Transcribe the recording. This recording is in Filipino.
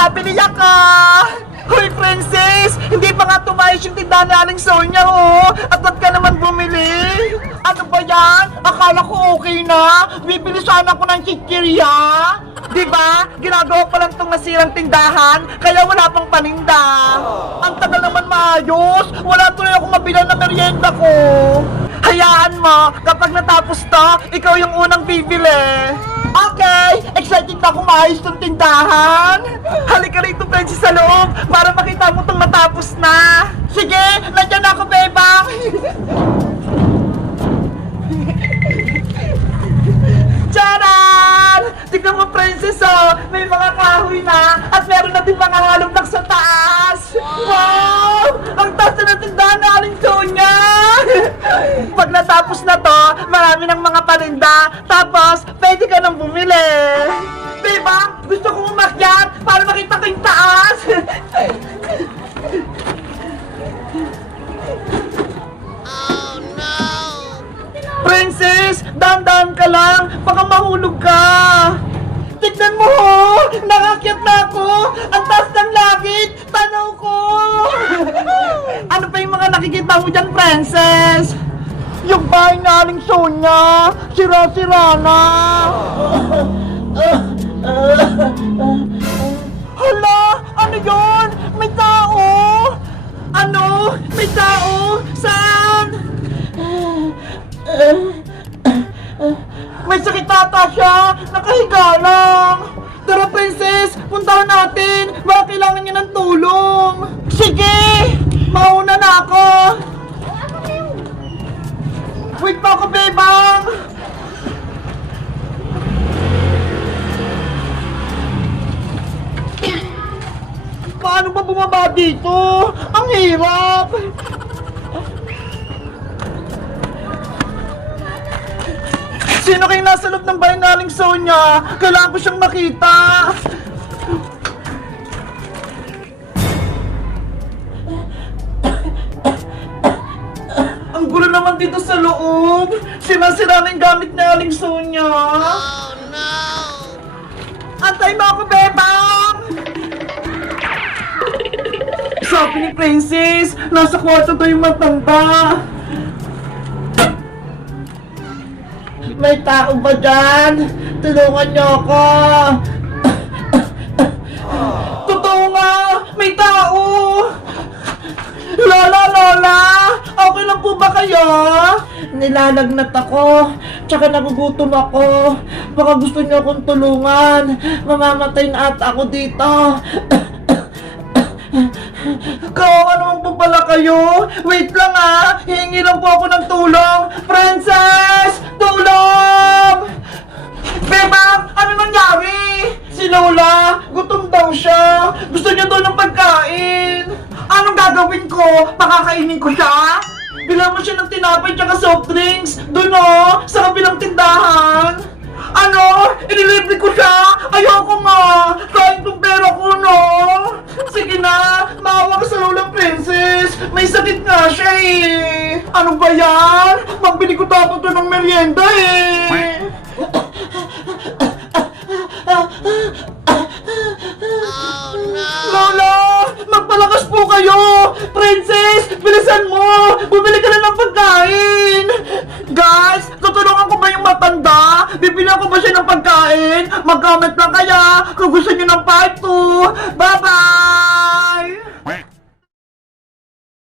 Mabili ka! Hoy, Princess! Hindi pa nga tumayos yung tindahan ni Aling Sonia, oh! At ba't ka naman bumili? Ano ba yan? Akala ko okay na. Bibili sana ako ng chichirya. Diba? Ginagawa pa lang itong nasirang tindahan, kaya wala pang paninda. Ang tagal naman maayos. Wala tuloy ako mabilang na merienda ko. Hayaan mo, kapag natapos to, ikaw yung unang bibili. Okay, excited na ako maayos tong tindahan. Halika rito, Princess, sa loob para makita mo tong matapos na. Sige, nandyan ako, bebang. Charan! Tignan mo, Princess, oh. May mga kahoy na at meron na din mga halong sa taas. Wow! Ang taas na ng tindahan na Aling Sonia! Pag natapos na to, marami ng mga paninda. Tapos, pwede ka nang bumili. Diba? Gusto kong umakyat para makita ko yung taas. Princess, dahan-dahan ka lang. Baka mahulog ka. Tignan mo, oh. Nakakyat na ako. Ang taas ng langit. Tanaw ko. Ano pa yung mga nakikita mo dyan, Princess? Yung bahay na Aling Sonia. Sira-sira na. Hala, ano yun? May tao. Ano? May tao? Saan? May sakit ata siya! Nakahiga lang! Tara, Princess! Puntahan natin! Baka kailangan niya ng tulong! Sige! Mauna na ako! Wait pa ako, bebang! Paano ba bumaba dito? Ang hirap! Sino kayong nasa loob ng bahay na Aling Sonia? Kailangan ko siyang makita! Ang gulo naman dito sa loob! Sinasira na yung gamit ni Aling Sonia! Oh no! Antay mo ako, bebang! Sabi ni Princess, nasa kwarto to yung matanda! May tao ba dyan? Tulungan niyo ako! Totoo nga! May tao! Lola! Lola! Okay lang po ba kayo? Nilalagnat ako. Tsaka nagugutom ako. Baka gusto niyo akong tulungan. Mamamatay na ata ako dito. Kawawa naman po pala kayo. Wait lang ah. Hihingi lang po ako ng tulong. Princess! Tulong! Bebang! Ano nangyari? Si Lola, gutom daw siya. Gusto niya daw ng pagkain. Anong gagawin ko? Pakakainin ko siya? Bilang mo siya ng tinapay tsaka soft drinks. Doon oh, sa kabilang tindahan. Ano? Inilibre ko siya? Ayoko nga! Kain tong pera ko, no? Sige na! Maawa ka sa Lola Princess! May sakit nga siya eh! Ano ba yan? Magbili ko dapat to ng merienda eh! Oh no! Lola! Magpalakas po kayo! Princess! Bilisan mo! Bumili ka na ng pagkain! Guys! Tutulungan ko ba yung matanda? Bibili ko ba siya ng pagkain? Mag-comment lang kaya kung gusto niyo ng part 2! Bye-bye!